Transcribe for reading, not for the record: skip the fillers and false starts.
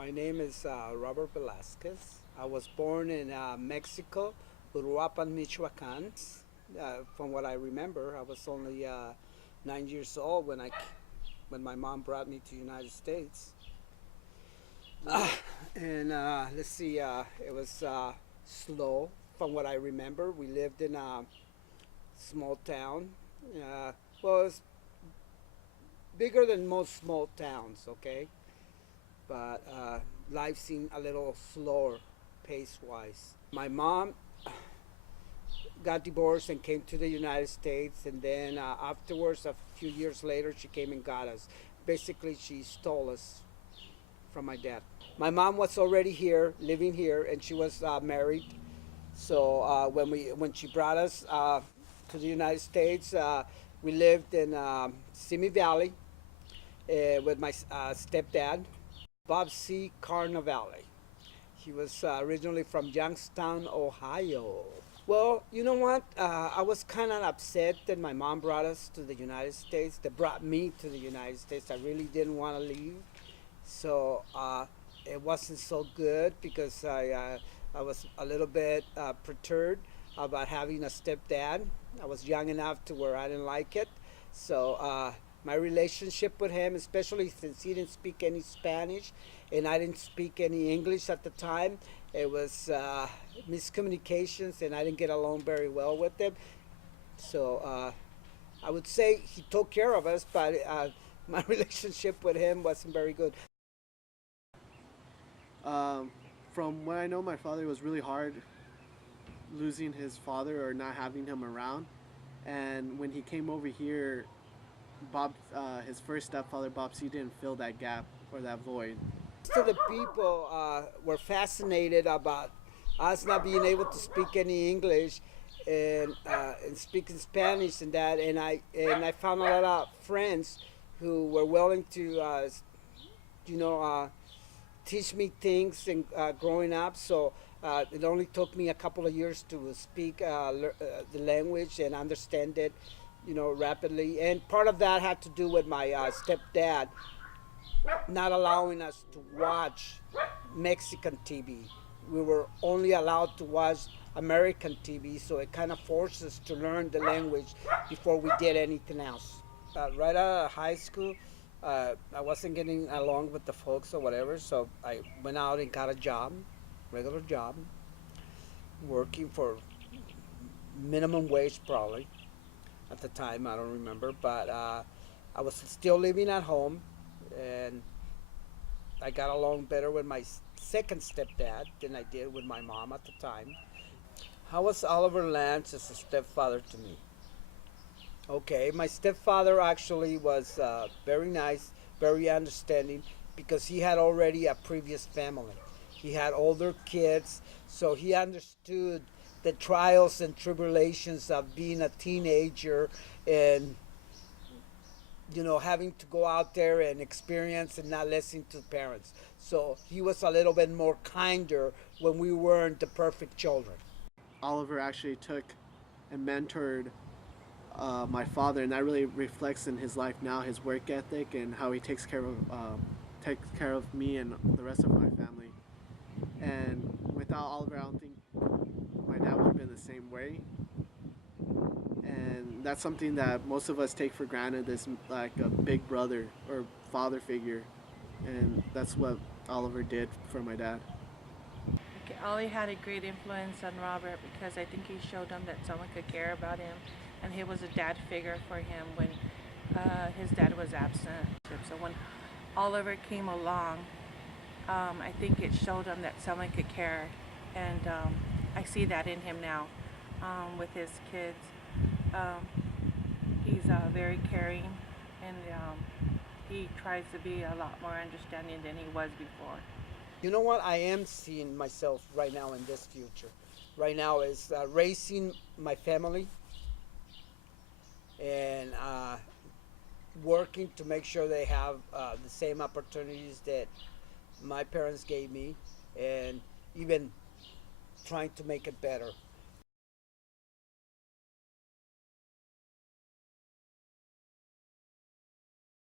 My name is Robert Velazquez. I was born in Mexico, Uruapan, Michoacan. From what I remember, I was only 9 years old when my mom brought me to the United States. And let's see, it was slow. From what I remember, we lived in a small town. Well, it was bigger than most small towns, okay? But life seemed a little slower pace wise. My mom got divorced and came to the United States, and then afterwards, a few years later, she came and got us. Basically, she stole us from my dad. My mom was already here, living here, and she was married. So when she brought us to the United States, we lived in Simi Valley with my stepdad, Bob C. Carnavale. He was originally from Youngstown, Ohio. Well, you know what? I was kind of upset that my mom brought us to the United States. That brought me to the United States. I really didn't want to leave, so it wasn't so good because I was a little bit perturbed about having a stepdad. I was young enough to where I didn't like it, so my relationship with him, especially since he didn't speak any Spanish and I didn't speak any English at the time, it was miscommunications, and I didn't get along very well with him. So I would say he took care of us, but my relationship with him wasn't very good. Um, from what I know, my father was really hard losing his father or not having him around. And when he came over here, his first stepfather, Bob C, didn't fill that gap or that void. Most of the people were fascinated about us not being able to speak any English and speaking Spanish and that, and I found a lot of friends who were willing to you know teach me things and growing up. So it only took me a couple of years to speak the language and understand it, rapidly. And part of that had to do with my stepdad not allowing us to watch Mexican TV. We were only allowed to watch American TV, so it kind of forced us to learn the language before we did anything else. Right out of high school, I wasn't getting along with the folks or whatever, so I went out and got a job, regular job, working for minimum wage probably at the time. I don't remember, but I was still living at home, and I got along better with my second stepdad than I did with my mom at the time. How was Oliver Lance as a stepfather to me? Okay, my stepfather actually was very nice, very understanding, because he had already a previous family. He had older kids, so he understood the trials and tribulations of being a teenager and having to go out there and experience and not listen to parents. So he was a little bit more kinder when we weren't the perfect children. Oliver actually took and mentored my father, and that really reflects in his life now, his work ethic, and how he takes care of me and the rest of my family. And without Oliver, I don't think my dad would have been the same way. And that's something that most of us take for granted, this like a big brother or father figure, and that's what Oliver did for my dad. Okay, Ollie had a great influence on Robert because I think he showed him that someone could care about him, and he was a dad figure for him when his dad was absent. So when Oliver came along, I think it showed him that someone could care, and I see that in him now with his kids. Um, he's very caring, and he tries to be a lot more understanding than he was before. You know what? I am seeing myself right now in this future. Right now is raising my family and working to make sure they have the same opportunities that my parents gave me, and even trying to make it better.